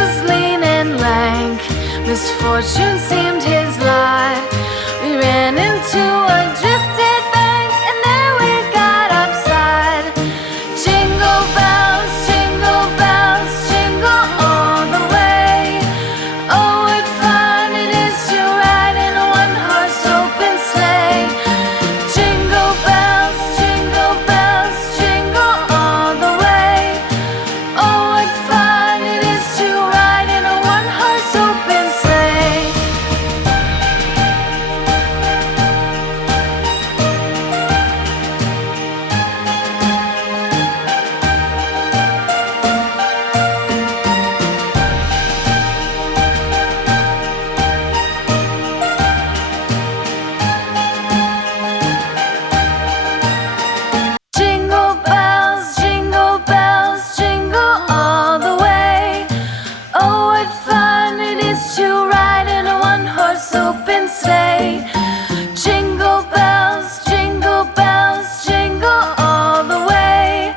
was lean and lank, misfortune seemed his lot. We ran into a drifted bank, and there we got upside. Jingle bells, jingle all the way. Oh, what fun it is to ride in a one-horse open sleigh. Jingle bells, jingle all the way. Oh, what fun it is to ride in a one-horse open sleigh. Jingle bells, jingle all the way. Oh, what fun it is to ride in a one-horse open sleigh. Jingle bells, jingle all the way.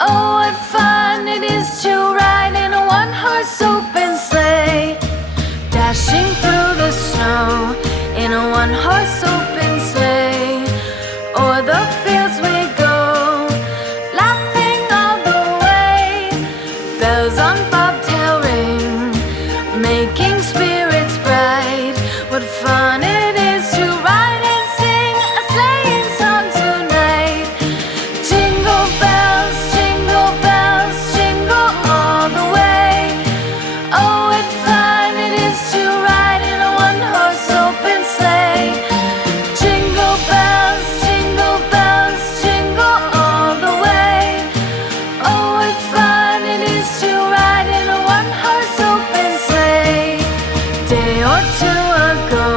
Oh, what fun it is to ride in a one-horse open sleigh. Dashing through the snow in a one-horse open sleigh. O'er the fields we go, laughing all the way. Bells on bobtail ring, making spirits bright. What fun it is to ride and sing a sleighing song tonight. Jingle bells, jingle all the way. Oh, what fun it is to ride in a one-horse open sleigh. Jingle bells, jingle all the way. Oh, what fun it is to ride in a one-horse open sleigh. Day or two ago,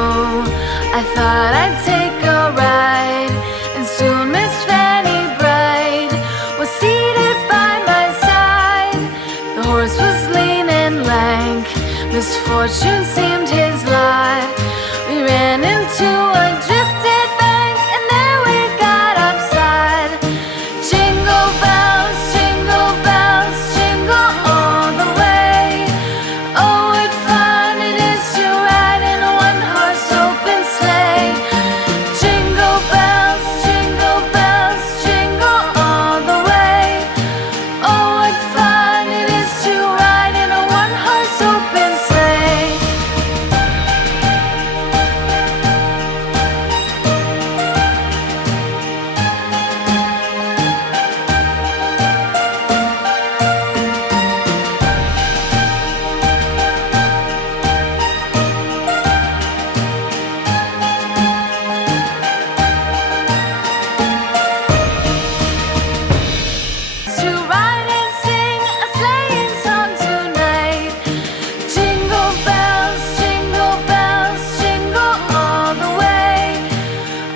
I thought I'd take a ride, and soon Miss Fanny Bright was seated by my side. The horse was lean and lank, misfortune seemed his lot. We ran into a drifted bank, and there we got upside. Jingle bells, jingle all the way. Oh, what fun it is to ride in a one-horse open sleigh. Jingle bells, jingle all the way. Oh, what fun it is to ride in a one-horse open sleigh. To ride and sing a sleighing song tonight. Jingle bells, jingle all the way.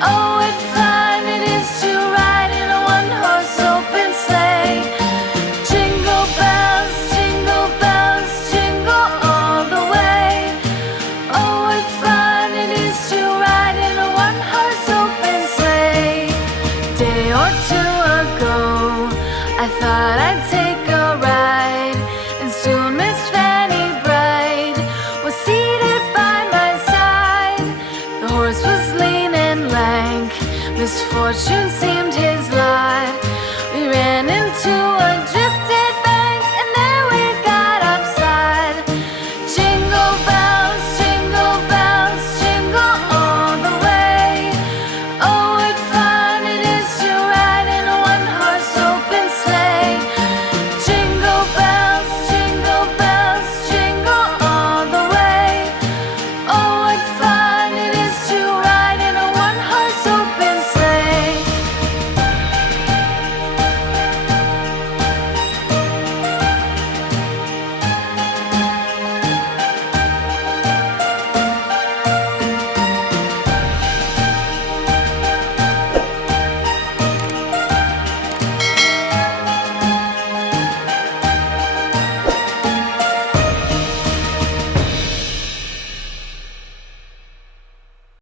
Oh, what fun it is to ride in a one-horse open sleigh. Jingle bells, jingle all the way. Oh, what fun it is to ride in a one-horse open sleigh. Day or two ago, I thought I'd take a ride, and soon Miss Fanny Bright was seated by my side. The horse was lean and lank, misfortune seemed